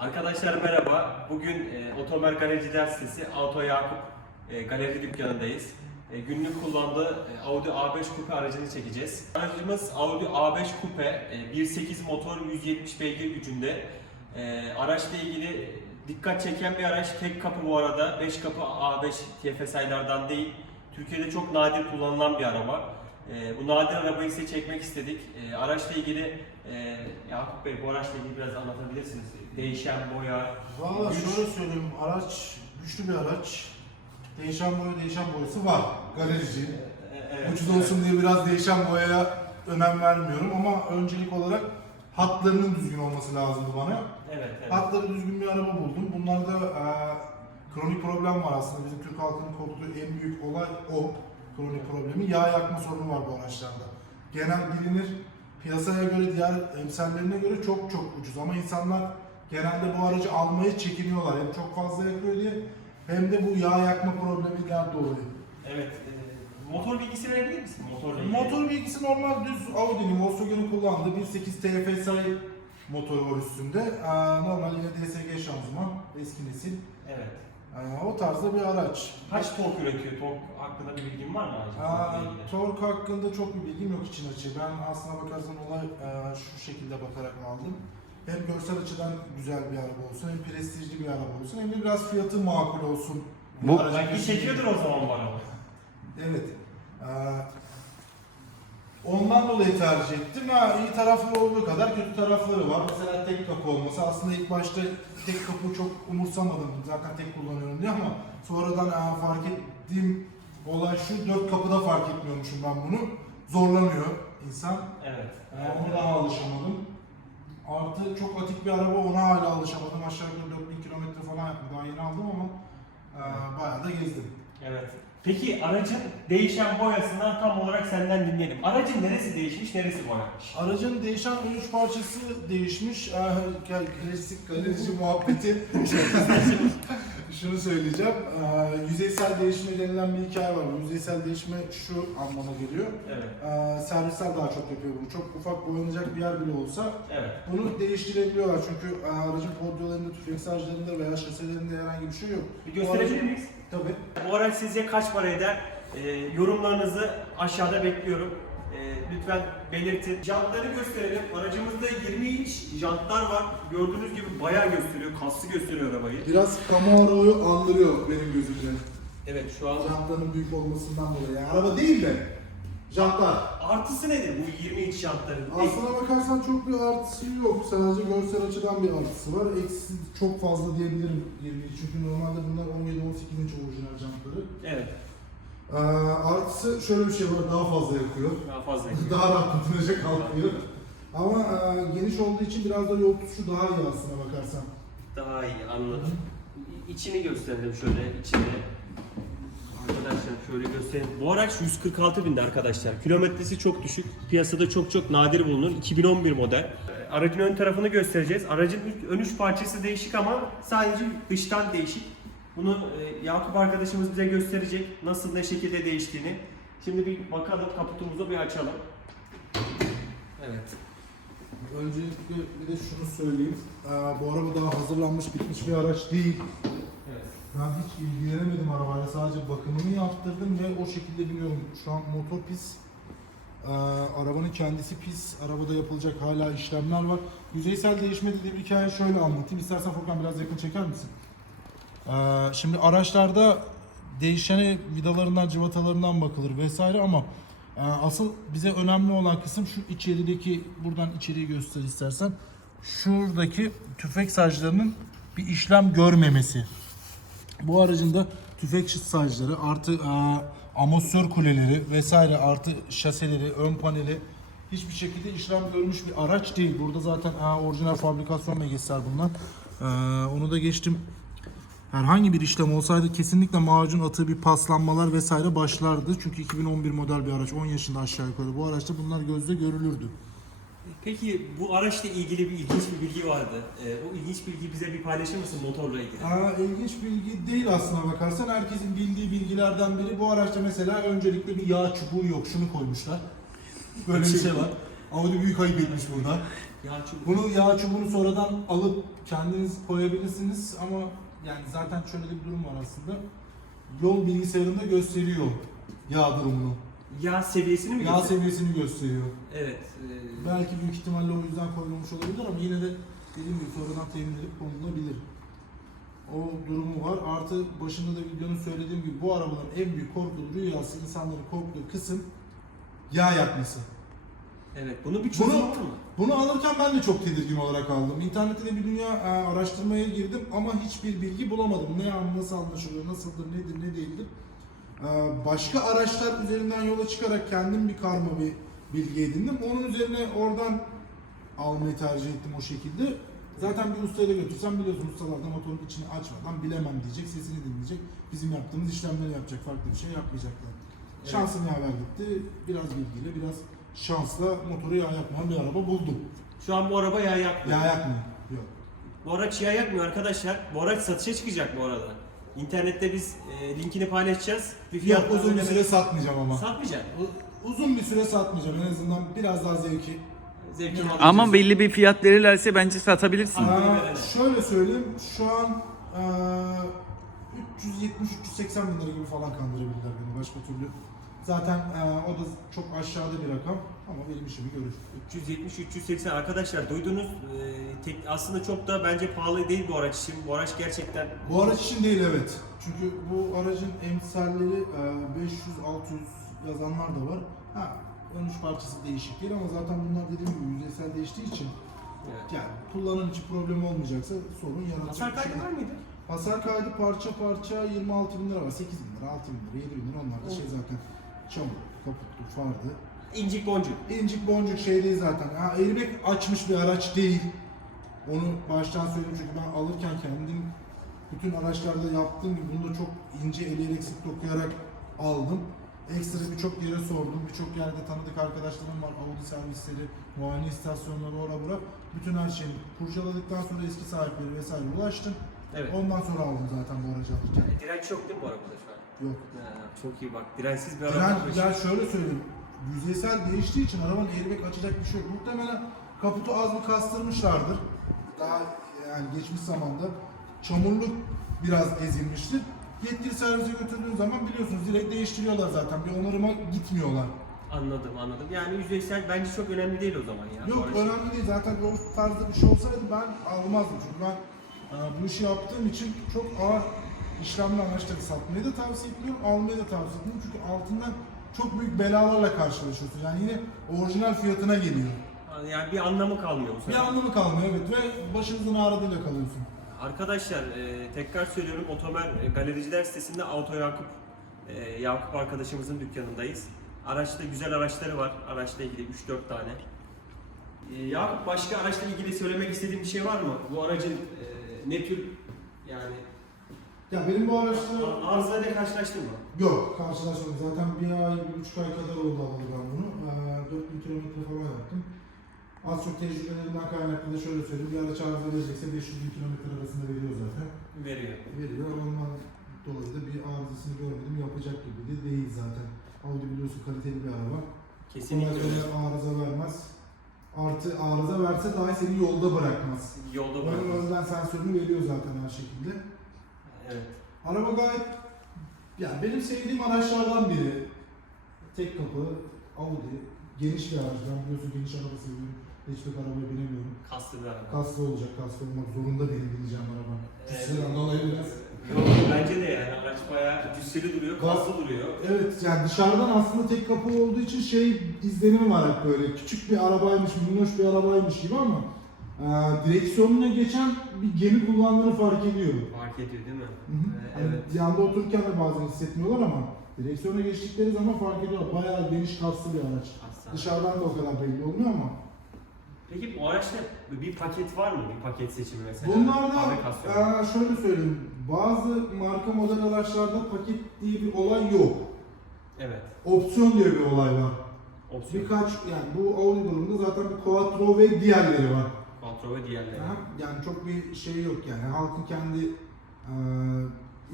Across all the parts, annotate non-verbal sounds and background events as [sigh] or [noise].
Arkadaşlar merhaba. Bugün e, Otomer Galericiler sitesi Auto Yakup e, galeri dükkanındayız. E, günlük kullandığı e, Audi A5 Coupe aracını çekeceğiz. Aracımız Audi A5 Coupe, e, 1.8 motor 170 beygir gücünde. E, araçla ilgili dikkat çeken bir araç. Tek kapı bu arada. 5 kapı A5 TFSI'lardan değil. Türkiye'de çok nadir kullanılan bir araba. E, bu nadir arabayı size çekmek istedik. E, araçla ilgili e, Yakup Bey bu araçla ilgili biraz anlatabilirsiniz. Değişen boya, Valla güç. şöyle söyleyeyim, araç güçlü bir araç. Değişen boya, değişen boyası var. Galerici. Evet, Ucuz olsun diye biraz değişen boyaya önem vermiyorum ama öncelik olarak hatlarının düzgün olması lazımdı bana. Evet, evet. Hatları düzgün bir araba buldum. Bunlarda e, kronik problem var aslında. Bizim Türk halkının korktuğu en büyük olay o. Kronik problemi. Yağ yakma sorunu var bu araçlarda. Genel bilinir. Piyasaya göre, diğer emsallerine göre çok çok ucuz. Ama insanlar genelde bu aracı almaya çekiniyorlar. Hem çok fazla yakıyor diye hem de bu yağ yakma probleminden dolayı. Evet. e, motor bilgisi verebilir misin? Motorla ilgili. Motor bilgisi normal düz Audi'nin, Volkswagen'in kullandığı 1.8 TFSI motoru var üstünde. Aa, normal yine DSG şanzıman, eski nesil. Evet. Aa, o tarzda bir araç. Kaç tork üretiyor? Tork hakkında bir bilgin var mı acaba? Aa, Torkla ilgili? tork hakkında çok bir bilgim yok için açı. Ben aslına bakarsan olay e, şu şekilde bakarak aldım. Hem görsel açıdan güzel bir araba olsun, hem prestijli bir araba olsun, hem de biraz fiyatı makul olsun. Bu- Belki çekiyordur o zaman araba. Evet. Ee, ondan dolayı tercih ettim. Ha, iyi tarafları olduğu kadar kötü tarafları var. Mesela tek kapı olması. Aslında ilk başta tek kapı çok umursamadım. Zaten tek kullanıyorum diye ama sonradan ha, fark ettiğim olay şu. Dört kapıda fark etmiyormuşum ben bunu. Zorlanıyor insan. Evet. Ee, ona daha alışamadım. Artı çok atik bir araba ona hala alışamadım. Aşağı yukarı 4000 kilometre falan yaptım. Daha yeni aldım ama e, bayağı da gezdim. Evet. Peki aracın değişen boyasından tam olarak senden dinleyelim. Aracın neresi değişmiş, neresi boyanmış? Aracın değişen ön üç parçası değişmiş. Ee, gel klasik galerici muhabbeti. [laughs] Şunu söyleyeceğim. Ee, yüzeysel değişme denilen bir hikaye var. Yüzeysel değişme şu anlama geliyor. Evet. Ee, servisler daha çok yapıyor bunu. Çok ufak boyanacak bir yer bile olsa Evet. bunu değiştirebiliyorlar. Çünkü e, aracın podyolarında, tüfek sarjlarında veya şaselerinde herhangi bir şey yok. Bir gösterebilir miyiz? Tabii. Bu araç sizce kaç para eder? Ee, yorumlarınızı aşağıda bekliyorum. Lütfen belirtin. Jantları gösterelim. Aracımızda 20 inç jantlar var. Gördüğünüz gibi bayağı gösteriyor, kaslı gösteriyor arabayı. Biraz Camaro'yu andırıyor benim gözümde. Evet şu an Jantların büyük olmasından dolayı. Yani araba değil de jantlar. artısı nedir bu 20 inç jantların? Aslına bakarsan çok bir artısı yok. Sadece görsel açıdan bir artısı var. Eksi çok fazla diyebilirim 20 Çünkü normalde bunlar 17-18 inç orijinal jantları. Evet. Ee, artısı şöyle bir şey var. Daha fazla yakıyor. Daha fazla. [laughs] daha rahat tutunacak kalkıyor. Ama e, geniş olduğu için biraz da yol tutuşu daha iyi aslına bakarsan. Daha iyi anladım. İçini gösterelim şöyle içini. Arkadaşlar şöyle göstereyim. Bu araç 146 binde arkadaşlar. Kilometresi çok düşük. Piyasada çok çok nadir bulunur. 2011 model. Aracın ön tarafını göstereceğiz. Aracın ilk ön üç parçası değişik ama sadece dıştan değişik. Bunu e, Yakup arkadaşımız bize gösterecek. Nasıl ne şekilde değiştiğini. Şimdi bir bakalım kaputumuzu bir açalım. Evet. Öncelikle bir de şunu söyleyeyim. Ee, bu araba daha hazırlanmış bitmiş bir araç değil. Evet. Ben hiç ilgilenemedim arabayla. Sadece bakımını yaptırdım ve o şekilde biniyorum. Şu an motor pis. Ee, arabanın kendisi pis. Arabada yapılacak hala işlemler var. Yüzeysel değişme dediği bir hikaye şöyle anlatayım. İstersen Furkan biraz yakın çeker misin? Ee, şimdi araçlarda değişene vidalarından, cıvatalarından bakılır vesaire ama e, asıl bize önemli olan kısım şu içerideki, buradan içeriği göster istersen. Şuradaki tüfek saclarının bir işlem görmemesi. Bu aracın da tüfek sacları artı e, amortisör kuleleri vesaire artı şaseleri, ön paneli hiçbir şekilde işlem görmüş bir araç değil. Burada zaten e, orijinal fabrikasyon belgeseler bunlar. E, onu da geçtim. Herhangi bir işlem olsaydı kesinlikle macun atığı bir paslanmalar vesaire başlardı. Çünkü 2011 model bir araç 10 yaşında aşağı yukarı. Bu araçta bunlar gözle görülürdü. Peki bu araçla ilgili bir ilginç bir bilgi vardı. Ee, o ilginç bilgiyi bize bir paylaşır mısın motorla ilgili? Aa, ilginç bilgi değil aslına bakarsan. Herkesin bildiği bilgilerden biri. Bu araçta mesela öncelikle bir yağ çubuğu yok. Şunu koymuşlar. Böyle bir şey var. Audi büyük ayıp etmiş burada. Ya çubuk. Bunu yağ çubuğunu sonradan alıp kendiniz koyabilirsiniz ama yani zaten şöyle bir durum var aslında. Yol bilgisayarında gösteriyor yağ durumunu. Yağ seviyesini mi Yağ gösteriyor? seviyesini gösteriyor. Evet. e, Belki büyük ihtimalle o yüzden koyulmuş olabilir ama yine de dediğim gibi sonradan temin edip konulabilir. O durumu var. Artı başında da videonun söylediğim gibi bu arabaların en büyük korkulu rüyası insanların korktuğu kısım yağ yakması. Evet. Bunu bir çözüm Bunu- var mı? Bunu alırken ben de çok tedirgin olarak aldım. İnternette de bir dünya e, araştırmaya girdim ama hiçbir bilgi bulamadım. Ne nasıl anlaşılıyor, nasıldır, nedir, ne değildir. E, Başka araçlar üzerinden yola çıkarak kendim bir karma bir bilgi edindim. Onun üzerine oradan almayı tercih ettim o şekilde. Zaten bir ustaya götürsem biliyorsun ustalar da motorun içini açmadan bilemem diyecek, sesini dinleyecek. Bizim yaptığımız işlemleri yapacak, farklı bir şey yapmayacaklar. Evet. Şansım yaver gitti. Biraz bilgiyle, biraz şansla motoru yağ yakmayan bir araba buldum. Şu an bu araba yağ yakmıyor. Yağ yakmıyor. Yok. Bu araç yağ yakmıyor arkadaşlar. Bu araç satışa çıkacak bu arada. İnternette biz e, linkini paylaşacağız. Bir Yok fiyat uzun bir süre satmayacağım ama. satmayacak. U- Uzun bir süre satmayacağım en azından biraz daha zevki. Zevkini Ama alacağız. Ama belli bir fiyat verirlerse bence satabilirsin. Aa. Aa, şöyle söyleyeyim şu an eee, 370-380 bin lira gibi falan kandırabilirler beni başka türlü. Zaten eee, o da çok aşağıda bir rakam ama benim işimi görür. 370-380 arkadaşlar duydunuz e, tek, aslında çok da bence pahalı değil bu araç için. Bu araç gerçekten Bu araç için değil evet. Çünkü bu aracın emsalleri e, 500-600 yazanlar da var. Ha, ön üç parçası değişik değil ama zaten bunlar dediğim gibi yüzeysel değiştiği için evet. yani kullanım için problem olmayacaksa sorun yaratacak. Hasar şey kaydı değil. var mıydı? Hasar kaydı parça parça 26 bin lira var. 8 bin lira, 6 bin lira, 7 bin lira onlar da şey zaten çamur, kaputlu, fardı. İncik boncuk. İncik boncuk şey değil zaten. Ha, airbag açmış bir araç değil. Onu baştan söyleyeyim çünkü ben alırken kendim bütün araçlarda yaptığım gibi bunu da çok ince eleyerek sık dokuyarak aldım. Ekstra birçok yere sordum. Birçok yerde tanıdık arkadaşlarım var. Audi servisleri, muayene istasyonları, ora bura. Bütün her şeyi kurcaladıktan sonra eski sahipleri vesaire ulaştım. Evet. Ondan sonra aldım zaten bu aracı alırken. Direnç yok değil mi bu arabada şu an? Yok. Ha, çok iyi bak. Dirençsiz bir araba. Direnç, yapmış. ya şöyle söyleyeyim. Yüzeysel değiştiği için arabanın airbag açacak bir şey yok. Muhtemelen kaputu az bir kastırmışlardır. Daha yani geçmiş zamanda çamurluk biraz ezilmiştir. Yetkili servise götürdüğün zaman biliyorsunuz direkt değiştiriyorlar zaten. Bir onarıma gitmiyorlar. Anladım anladım. Yani yüzeysel bence çok önemli değil o zaman ya. Yok araç. önemli değil. Zaten o tarzda bir şey olsaydı ben almazdım. Çünkü ben e, bu işi yaptığım için çok ağır işlemli araçları satmayı da tavsiye etmiyorum, almayı da tavsiye etmiyorum. Çünkü altından çok büyük belalarla karşılaşıyorsun. Yani yine orijinal fiyatına geliyor. Yani bir anlamı kalmıyor bu Bir anlamı kalmıyor evet ve başınızın ağrıdığıyla kalıyorsun. Arkadaşlar e, tekrar söylüyorum Otomer e, Galericiler sitesinde Auto Yakup e, Yakup arkadaşımızın dükkanındayız. Araçta güzel araçları var. Araçla ilgili 3-4 tane. E, Yakup başka araçla ilgili söylemek istediğin bir şey var mı? Bu aracın e, ne tür yani Ya benim bu araçta ar- arızayla karşılaştın mı? yok karşılaşmadım. Zaten bir ay, bir buçuk ay kadar oldu alalı ben bunu. Ee, 4000 kilometre falan yaptım. Az çok tecrübelerimden kaynaklı da şöyle söyleyeyim. Bir araç arıza verecekse 500 bin kilometre arasında veriyor zaten. Veriyor. veriyor. Ondan dolayı da bir arızasını görmedim. Yapacak gibi de değil zaten. Audi biliyorsun kaliteli bir araba. Kolay Kesinlikle kolay öyle. arıza vermez. Artı arıza verse dahi seni yolda bırakmaz. Yolda Onun bırakıyor. önden sensörünü veriyor zaten her şekilde. Evet. Araba gayet ya benim sevdiğim araçlardan biri. Tek kapı, Audi, geniş bir araç. Ben biliyorsun geniş araba seviyorum. Hiçbir arabaya binemiyorum. Kaslı bir araba. Kaslı olacak, kaslı olmak zorunda benim bineceğim araba. Evet. Cüsseden dolayı biraz. Yok bence de yani araç bayağı cüsseli duruyor, kaslı duruyor. Evet yani dışarıdan aslında tek kapı olduğu için şey izlenimi var hep böyle küçük bir arabaymış, minnoş bir arabaymış gibi ama e, direksiyonuna geçen bir gemi kullandığını fark ediyor. Fark ediyor değil mi? Ee, Hani evet. Yanda otururken de bazen hissetmiyorlar ama direksiyona geçtikleri zaman fark ediyorlar. Bayağı geniş kaslı bir araç. Aslan. Dışarıdan da o kadar belli olmuyor ama. Peki bu araçta bir paket var mı? Bir paket seçimi mesela? Bunlarda Fabrikasyon. e, şöyle söyleyeyim. Bazı marka model araçlarda paket diye bir olay yok. Evet. Opsiyon diye bir olay var. Opsiyon. Birkaç yani bu Audi grubunda zaten bir Quattro ve diğerleri var. Quattro ve diğerleri. Ha, Yani çok bir şey yok yani halkın kendi e,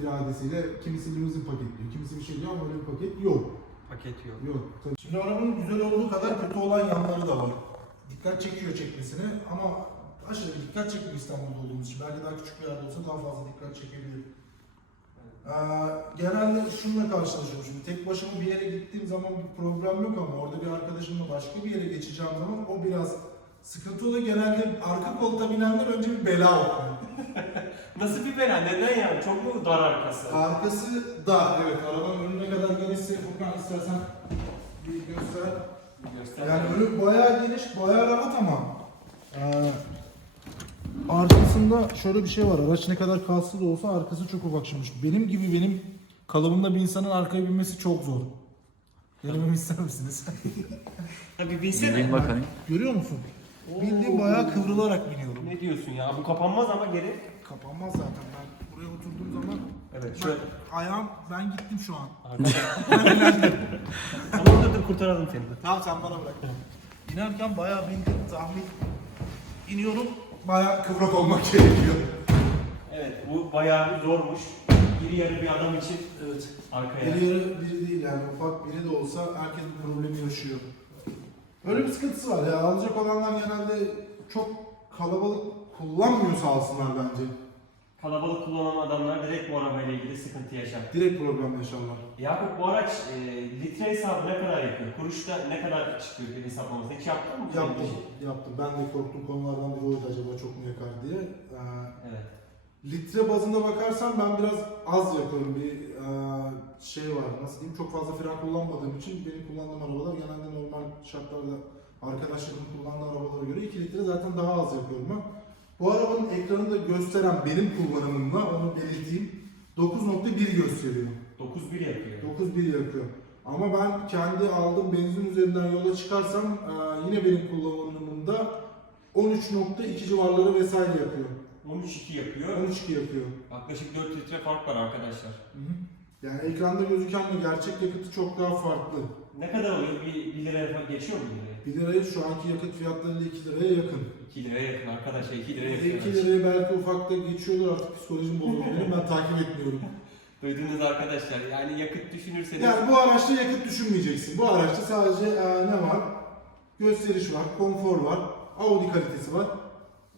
iradesiyle kimisi limuzin paketliyor, kimisi bir şey diyor ama öyle bir paket yok. Paket yok. Yok. Tabii. Şimdi arabanın güzel olduğu kadar kötü olan yanları da var. Dikkat çekiyor çekmesine ama aşırı dikkat çekmiyor İstanbul'da olduğumuz için. Belki daha küçük bir yerde olsa daha fazla dikkat çekebilir. Ee, genelde şununla karşılaşıyorum şimdi. Tek başıma bir yere gittiğim zaman bir problem yok ama orada bir arkadaşımla başka bir yere geçeceğim zaman o biraz sıkıntı oluyor. Genelde arka koltuğa binenler önce bir bela okuyor. [laughs] Nasıl bir bela? Neden yani? Çok mu dar arkası? Arkası da evet arabanın önüne kadar genişse Furkan istersen bir göster. Göster. Yani önü bayağı geniş, bayağı rahat ama ee, arkasında şöyle bir şey var. Araç ne kadar kaslı da olsa arkası çok ufak şimdi. Benim gibi benim kalıbımda bir insanın arkaya binmesi çok zor. Denememi ister misiniz? Tabii binsene. Görüyor musun? Bildiğin bayağı kıvrılarak biniyorum. Ne diyorsun ya? Bu kapanmaz ama geri. Kapanmaz zaten. Ben buraya oturduğum zaman Evet. Şöyle. ayağım ben gittim şu an. Tamam [laughs] dur dur kurtaralım seni. Tamam sen bana bırak. İnerken bayağı bildiğin zahmet iniyorum. Bayağı kıvrak olmak [laughs] gerekiyor. Evet bu bayağı bir zormuş. İri yarı bir adam için Evet. arkaya. Biri yarı biri değil yani ufak biri de olsa herkes bu problemi yaşıyor. Öyle bir sıkıntısı var ya alacak olanlar genelde çok kalabalık kullanmıyor sağ olsunlar bence. Kalabalık kullanan adamlar direkt bu arabayla ilgili sıkıntı yaşar. Direkt problem yaşarlar. Yakup bu araç e, litre hesabı ne kadar yapıyor? Kuruşta ne kadar çıkıyor bir hesaplaması? Hiç yaptın mı? Yaptım, şey? yaptım. Ben de korktuğum konulardan biri oydu acaba çok mu yakar diye. Ee, Evet. Litre bazında bakarsan ben biraz az yakıyorum. Bir e, şey var, nasıl diyeyim, çok fazla fren kullanmadığım için benim kullandığım arabalar genelde normal şartlarda arkadaşlarımın kullandığı arabalara göre 2 litre zaten daha az yakıyorum ben. Bu arabanın ekranında gösteren benim kullanımımla onu belirteyim 9.1 gösteriyor. 9.1 yapıyor. 9.1 yakıyor. Ama ben kendi aldığım benzin üzerinden yola çıkarsam e, yine benim kullanımımda 13.2 civarları vesaire yakıyor. 13.2 yapıyor. 13.2 yakıyor. Yaklaşık 4 litre fark var arkadaşlar. Hı hı. Yani ekranda gözükenle gerçek yakıtı çok daha farklı. Ne kadar oluyor? 1, 1 liraya falan geçiyor mu 1 liraya? 1 liraya şu anki yakıt fiyatlarıyla 2 liraya yakın. 2 liraya yakın arkadaşlar 2 liraya yakın. 2 liraya belki ufakta geçiyordur artık psikolojim bozuldu ben takip etmiyorum. [laughs] Duydunuz arkadaşlar yani yakıt düşünürseniz Yani bu araçta yakıt düşünmeyeceksin. Bu araçta sadece e, ne var? Gösteriş var, konfor var, Audi kalitesi var.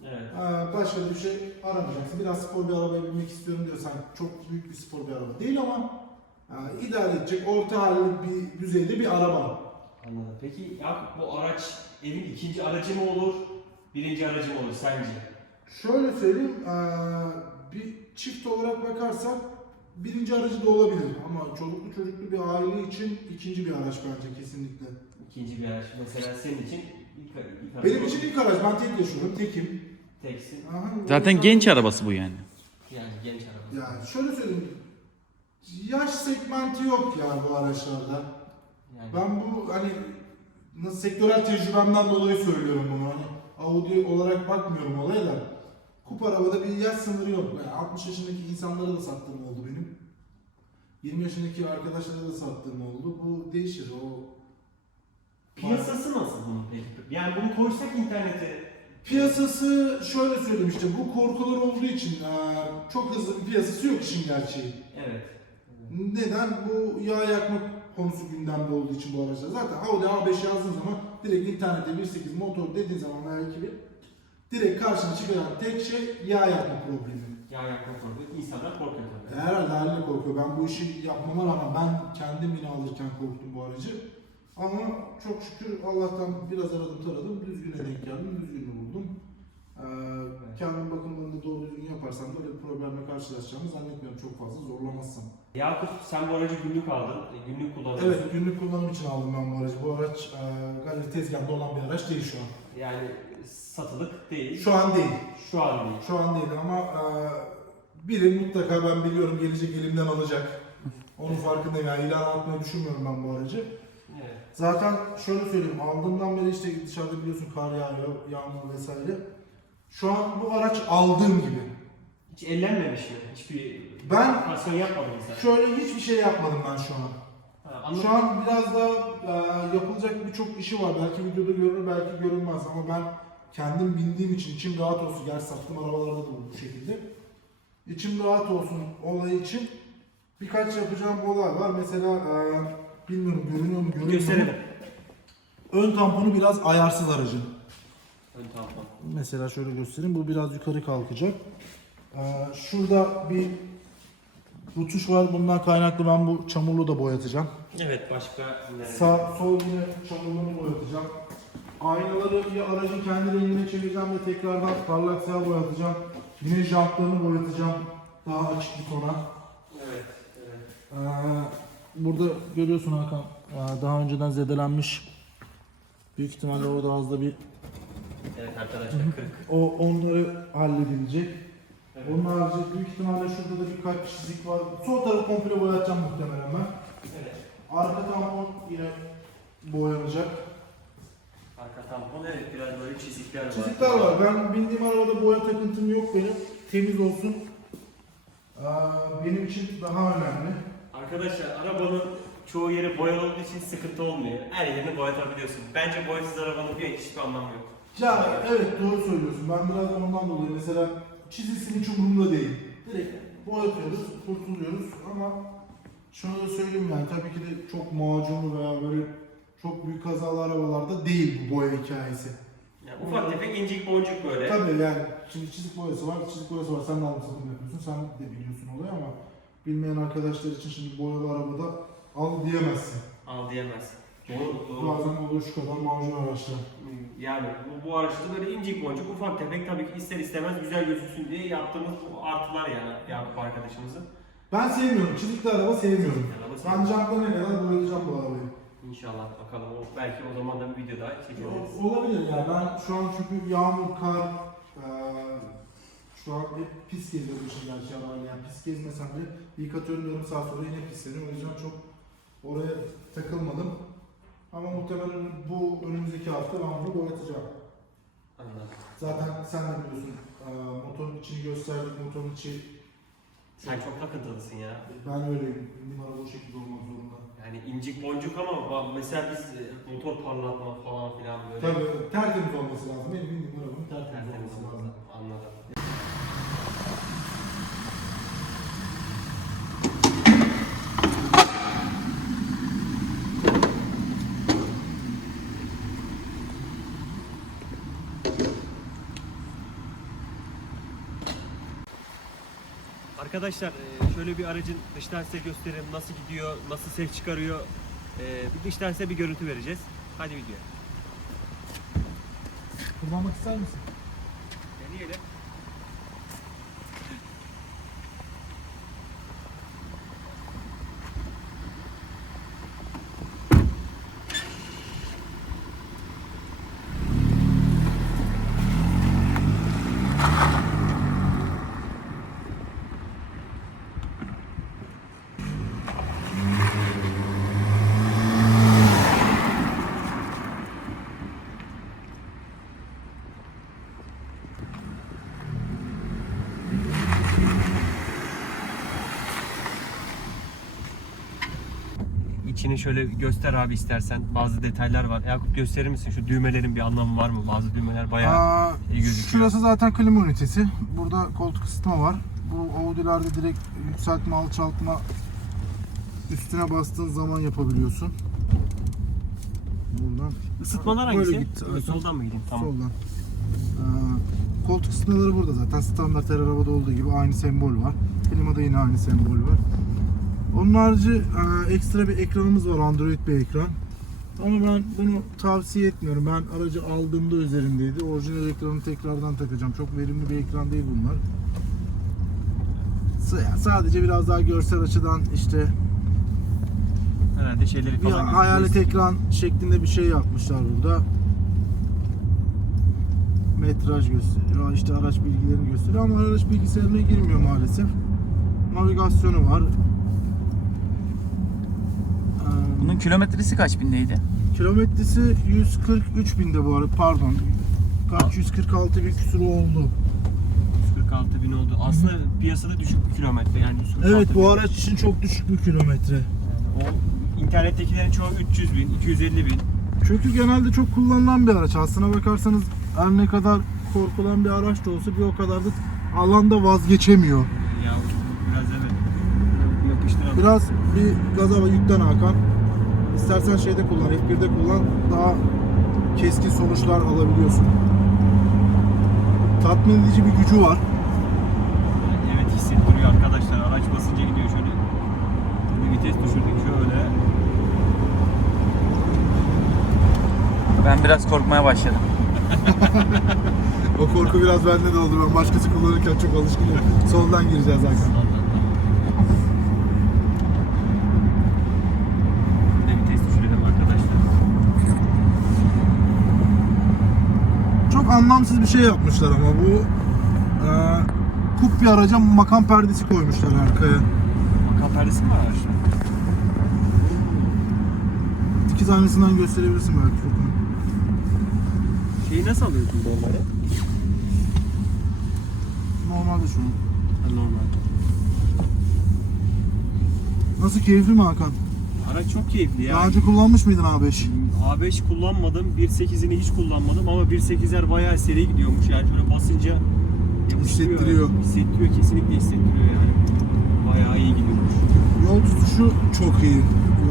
Evet. E, başka bir şey aramayacaksın. Biraz spor bir arabaya binmek istiyorum diyorsan çok büyük bir spor bir araba değil ama e, idare edecek orta halli bir düzeyde bir araba. Anladım. Peki Yakup bu araç evin ikinci aracı mı olur? Birinci aracı mı olur sence? Şöyle söyleyeyim, eee, bir çift olarak bakarsak birinci aracı da olabilir ama çocuklu çocuklu bir aile için ikinci bir araç bence kesinlikle. İkinci bir araç. Mesela senin için ilk, ilk araç Benim için ilk araç, ben tek yaşıyorum, tekim. Teksin. Aha, Zaten genç arabası bu yani. Yani genç araba. Yani şöyle söyleyeyim, yaş segmenti yok ya bu araçlarda. Yani Ben bu hani nasıl sektörel tecrübemden dolayı söylüyorum bunu hani Audi olarak bakmıyorum olaya da. Kup arabada bir yaş sınırı yok. Yani 60 yaşındaki insanlara da sattığım oldu benim. 20 yaşındaki arkadaşlara da sattığım oldu. Bu değişir. O piyasası nasıl bunun peki? Yani bunu koysak internete piyasası şöyle söyleyeyim işte bu korkular olduğu için çok hızlı bir piyasası yok işin gerçeği. evet. Neden? Bu yağ yakma konusu gündemde olduğu için bu araçlar. Zaten Audi A5 yazdığın zaman direkt internette 1.8 motor dediğin zaman veya 2000 direkt karşına çıkan tek şey yağ yakma problemi. Yağ yakma korkuyor. İnsanlar korkuyor tabii. Herhalde haline korkuyor. Ben bu işi yapmama rağmen ben kendim yine alırken korktum bu aracı. Ama çok şükür Allah'tan biraz aradım taradım. Düzgüne denk geldim. Düzgünü buldum. Ee, kendim bakımlarını doğru düzgün yaparsam böyle bir problemle karşılaşacağımı zannetmiyorum çok fazla zorlamazsam. Yakup sen bu aracı günlük aldın. e, Günlük kullanıyorsun. Evet günlük kullanım için aldım ben bu aracı. Bu araç e, galeri tezgahında olan bir araç değil şu an. Yani satılık değil. Şu an değil. Şu an değil. Şu an değil ama e, biri mutlaka ben biliyorum gelecek elimden alacak. Onun farkındayım. Yani ilan atmayı düşünmüyorum ben bu aracı. Zaten şöyle söyleyeyim. Aldığımdan beri işte dışarıda biliyorsun kar yağıyor, yağmur vesaire. Şu an bu araç aldığım gibi. Hiç ellenmemiş mi? Hiçbir Ben- operasyon yapmadın sen. Şöyle hiçbir şey yapmadım ben şu an. Ha, anladım. Şu an biraz da e, yapılacak birçok işi var. Belki videoda görünür, belki görünmez ama ben kendim bindiğim için içim rahat olsun. Gerçi sattığım arabalarda da bu bu şekilde. İçim rahat olsun olayı için birkaç yapacağım olay var. Mesela e, bilmiyorum görünüyor mu görünmüyor mu? Gösterelim. Ön tamponu biraz ayarsız aracın. Ön tampon. Mesela şöyle göstereyim. Bu biraz yukarı kalkacak. Ee, şurada bir rutuş var. Bundan kaynaklı ben bu çamurlu da boyatacağım. Evet başka ne? Sağ, sol yine çamurluğunu boyatacağım. Aynaları ya aracın kendi rengine çevireceğim ve tekrardan parlak siyah boyatacağım. Yine jantlarını boyatacağım. Daha açık bir tona. Evet. evet. Ee, burada görüyorsun Hakan. ee, Daha önceden zedelenmiş. Büyük ihtimalle orada az da bir Evet arkadaşlar kırık. o onları halledilecek. Evet. Onun harici büyük ihtimalle şurada da birkaç çizik var. Sol tarafı komple boyatacağım muhtemelen ben. Evet. Arka tampon yine boyanacak. Arka tampon evet biraz böyle çizikler var. Çizikler var. Ben bindiğim arabada boya takıntım yok benim. Temiz olsun. Ee, benim için daha önemli. Arkadaşlar arabanın çoğu yeri boyalı olduğu için sıkıntı olmuyor. Her yerini boyatabiliyorsun. Bence boyasız arabanın bir hiçbir anlamı yok. Ya evet doğru söylüyorsun. Ben biraz da ondan dolayı mesela çizilsin hiç umurumda değil. Direkt boyatıyoruz, kurtuluyoruz ama şunu da söyleyeyim yani tabii ki de çok macunlu veya böyle çok büyük kazalı arabalarda değil bu boya hikayesi. Yani ufak tefek incik boncuk böyle. Tabii yani şimdi çizik boyası var, çizik boyası var. Sen de alım satım yapıyorsun, sen de biliyorsun olayı ama bilmeyen arkadaşlar için şimdi boyalı arabada al diyemezsin. Al diyemez. Doğru, doğru. Bazen olur şu kadar macun araçlar. Yani bu, bu araçta böyle incik boncuk ufak tefek tabii ki ister istemez güzel gözüksün diye yaptığımız bu artılar yani Yakup arkadaşımızın. Ben sevmiyorum, çizikli araba sevmiyorum. Araba Ben jantla ne kadar boyayacağım bu arabayı. İnşallah bakalım. O, belki o zaman da bir video daha çekeriz. Olabilir yani ben şu an çünkü yağmur, kar, şu an hep pis geziyorum şimdi gerçi arabayla yani pis gezmesem bile yıkatıyorum yarım saat sonra yine pisleniyor o yüzden çok oraya takılmadım. Ama muhtemelen bu önümüzdeki hafta ben bunu boyatacağım. Anladım. Zaten sen de biliyorsun motorun içini gösterdik, motorun içi Sen çok takıntılısın ya. ben öyleyim. Benim araba o şekilde olmak zorunda. Yani incik boncuk ama mesela biz e, motor parlatma falan filan böyle Tabii tertemiz olması lazım. Benim bildiğim arabanın tertemiz, tertemiz olması lazım. olmalı. Anladım. Arkadaşlar şöyle bir aracın dıştan size göstereyim nasıl gidiyor, nasıl ses çıkarıyor. E, Bir dıştan size bir görüntü vereceğiz. Hadi video. Kullanmak ister misin? Deneyelim. İçini şöyle göster abi istersen. Bazı detaylar var. Yakup gösterir misin? Şu düğmelerin bir anlamı var mı? Bazı düğmeler bayağı Aa, iyi gözüküyor. Şurası zaten klima ünitesi. Burada koltuk ısıtma var. Bu Audi'lerde direkt yükseltme, alçaltma üstüne bastığın zaman yapabiliyorsun. Buradan Isıtmalar Böyle hangisi? git, Aykan. Soldan mı gideyim? Tamam. soldan. Aa, koltuk ısıtmaları burada zaten. Standart her arabada olduğu gibi aynı sembol var. Klimada yine aynı sembol var. Onun harici aa, ekstra bir ekranımız var. Android bir ekran. Ama ben bunu tavsiye etmiyorum. Ben aracı aldığımda üzerindeydi. Orijinal ekranı tekrardan takacağım. Çok verimli bir ekran değil bunlar. S- Sadece biraz daha görsel açıdan işte Herhalde şeyleri bir falan hayalet ekran şeklinde bir şey yapmışlar burada. Metraj gösteriyor, işte araç bilgilerini gösteriyor ama araç bilgisayarına girmiyor maalesef. Navigasyonu var. Bunun kilometresi kaç bindeydi? kilometresi 143 binde bu arada pardon. Kaç 146 bin küsur oldu. 146 bin oldu. Aslında piyasada düşük bir kilometre yani 146 Evet bu araç için çok düşük bir kilometre. O internettekilerin çoğu 300 bin, 250 bin. Çünkü genelde çok kullanılan bir araç. Aslına bakarsanız her ne kadar korkulan bir araç da olsa bir o kadar da alanda vazgeçemiyor. Ya biraz evet. Yapıştıralım. Biraz bir gaza yüklen Hakan. İstersen şeyde kullan, F1'de kullan. Daha keskin sonuçlar alabiliyorsun. tatmin edici bir gücü var. Evet hissettiriyor arkadaşlar. Araç basınca gidiyor şöyle. Bir vites düşürdük şöyle. Ben biraz korkmaya başladım. [laughs] O korku biraz bende de oldu. Ben başkası kullanırken çok alışkınım. Soldan gireceğiz zaten. Bir de vites düşürelim arkadaşlar. Çok anlamsız bir şey yapmışlar ama bu e, kup bir araca makam perdesi koymuşlar arkaya. Makam perdesi mi var araçta? Dikiz aynasından gösterebilirsin belki Furkan. Şeyi nasıl alıyorsun normalde? Normalde şu an. Normal. Nasıl keyifli mi Hakan? Araç çok keyifli ya. Daha önce kullanmış mıydın A5? A5 kullanmadım, 1.8'ini hiç kullanmadım ama 1.8'ler bayağı seri gidiyormuş yani şöyle basınca yapıştırıyor. Hissettiriyor. Yani. Hissettiriyor, kesinlikle hissettiriyor yani. Bayağı iyi gidiyormuş. Yol tutuşu çok iyi.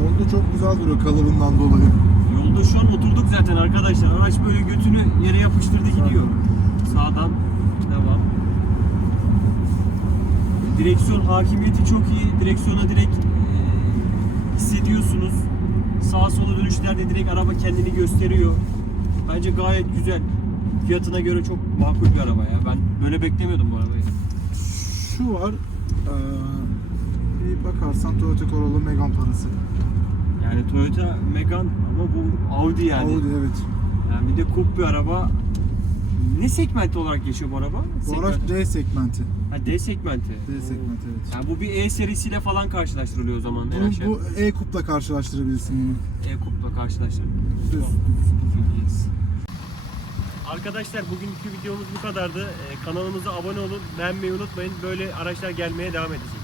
Yolda çok güzel duruyor kalıbından dolayı. Yolda şu an oturduk zaten arkadaşlar. Araç böyle götünü yere yapıştırdı gidiyor. Sağdan devam. Direksiyon hakimiyeti çok iyi. Direksiyona direkt. Sağa sola dönüşlerde direkt araba kendini gösteriyor. Bence gayet güzel. Fiyatına göre çok makul bir araba ya. Ben böyle beklemiyordum bu arabayı. Şu var. eee, bir bakarsan Toyota Corolla Megane parası. Yani Toyota Megane ama bu Audi yani. Audi evet. Yani bir de coupe bir araba. Ne segmenti olarak geçiyor bu araba? Bu araç. D segmenti. Ha D segmenti. D segmenti evet. Yani bu bir E serisiyle falan karşılaştırılıyor o zaman en aşağı. Bu, bu E-Coupe'la karşılaştırabilirsin bunu. E-Coupe'la karşılaştırılıyor. Düz. İyiyiz. Arkadaşlar bugünkü videomuz bu kadardı. Ee, kanalımıza abone olun, beğenmeyi unutmayın. Böyle araçlar gelmeye devam edecek.